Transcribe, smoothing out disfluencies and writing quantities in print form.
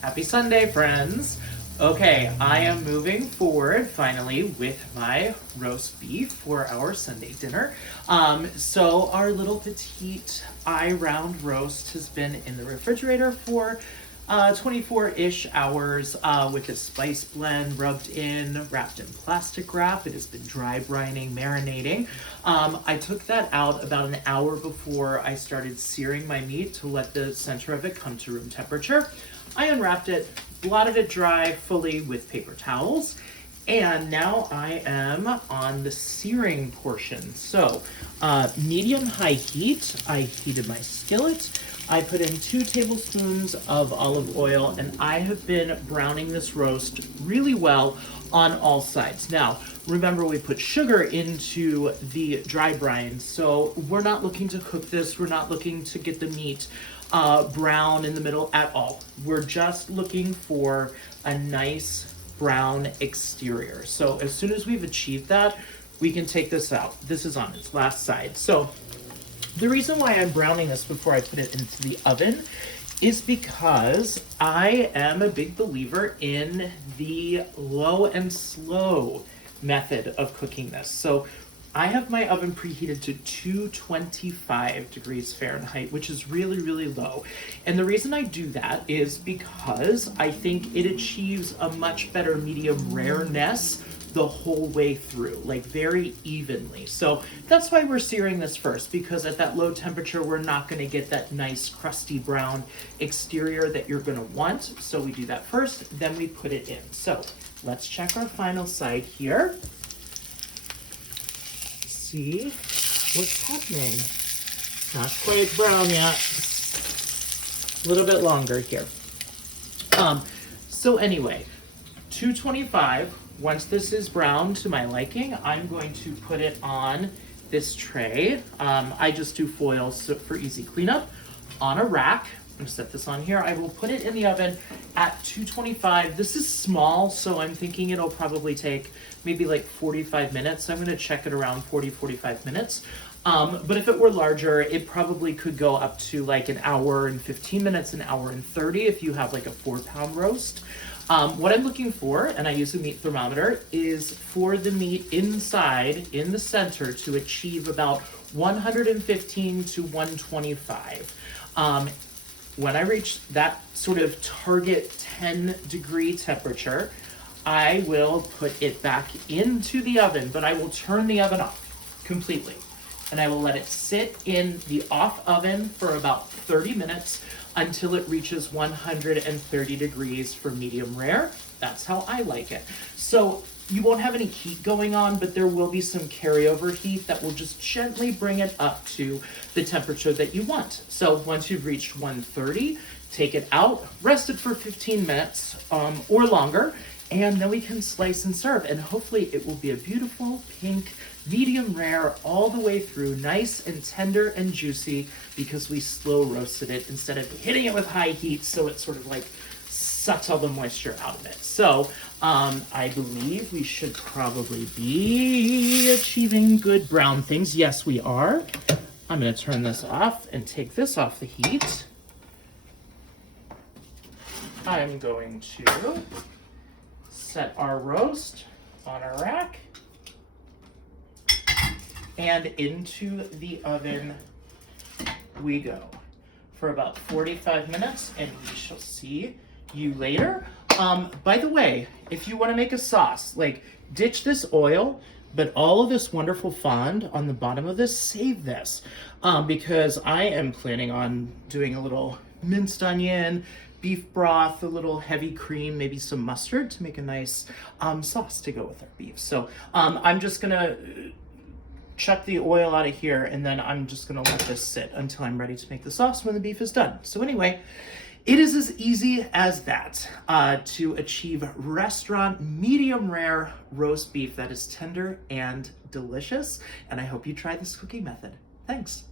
Happy Sunday, friends. Okay, I am moving forward finally with my roast beef for our Sunday dinner. So our little petite eye round roast has been in the refrigerator for 24-ish hours with a spice blend rubbed in, wrapped in plastic wrap. It has been dry brining, marinating. I took that out about an hour before I started searing my meat to let the center of it come to room temperature. I unwrapped it, blotted it dry fully with paper towels, and now I am on the searing portion. So, medium-high heat, I heated my skillet. I put in 2 tablespoons of olive oil, and I have been browning this roast really well on all sides. Now, remember we put sugar into the dry brine, so we're not looking to cook this. We're not looking to get the meat brown in the middle at all. We're just looking for a nice brown exterior. So as soon as we've achieved that, we can take this out. This is on its last side. So the reason why I'm browning this before I put it into the oven is because I am a big believer in the low and slow method of cooking this. So I have my oven preheated to 225 degrees Fahrenheit, which is really, really low. And the reason I do that is because I think it achieves a much better medium rareness the whole way through, like very evenly. So that's why we're searing this first, because at that low temperature, we're not gonna get that nice crusty brown exterior that you're gonna want. So we do that first, then we put it in. So let's check our final side here. See what's happening. Not quite brown yet. A little bit longer here. So anyway, 225. Once this is brown to my liking, I'm going to put it on this tray. I just do foil for easy cleanup on a rack. I'm gonna set this on here. I will put it in the oven at 225. This is small, so I'm thinking it'll probably take maybe like 45 minutes. So I'm gonna check it around 40-45 minutes. But if it were larger, it probably could go up to like an hour and 15 minutes, an hour and 30 if you have like a 4-pound roast. What I'm looking for, and I use a meat thermometer, is for the meat inside, in the center, to achieve about 115 to 125. When I reach that sort of target 10-degree temperature, I will put it back into the oven, but I will turn the oven off completely. And I will let it sit in the off oven for about 30 minutes until it reaches 130 degrees for medium rare. That's how I like it. So you won't have any heat going on, but there will be some carryover heat that will just gently bring it up to the temperature that you want. So once you've reached 130, take it out, rest it for 15 minutes or longer, and then we can slice and serve. And hopefully it will be a beautiful pink, medium rare all the way through, nice and tender and juicy, because we slow roasted it instead of hitting it with high heat, so it sort of like sucks all the moisture out of it. So I believe we should probably be achieving good brown things. Yes, we are. I'm gonna turn this off and take this off the heat. I'm going to set our roast on our rack and into the oven we go for about 45 minutes, and we shall see you later. By the way, if you want to make a sauce, like ditch this oil, but all of this wonderful fond on the bottom of this, save this, because I am planning on doing a little minced onion, beef broth, a little heavy cream, maybe some mustard to make a nice sauce to go with our beef. So I'm just gonna chuck the oil out of here, and then I'm just gonna let this sit until I'm ready to make the sauce when the beef is done. So anyway, it is as easy as that to achieve restaurant medium rare roast beef that is tender and delicious. And I hope you try this cooking method. Thanks.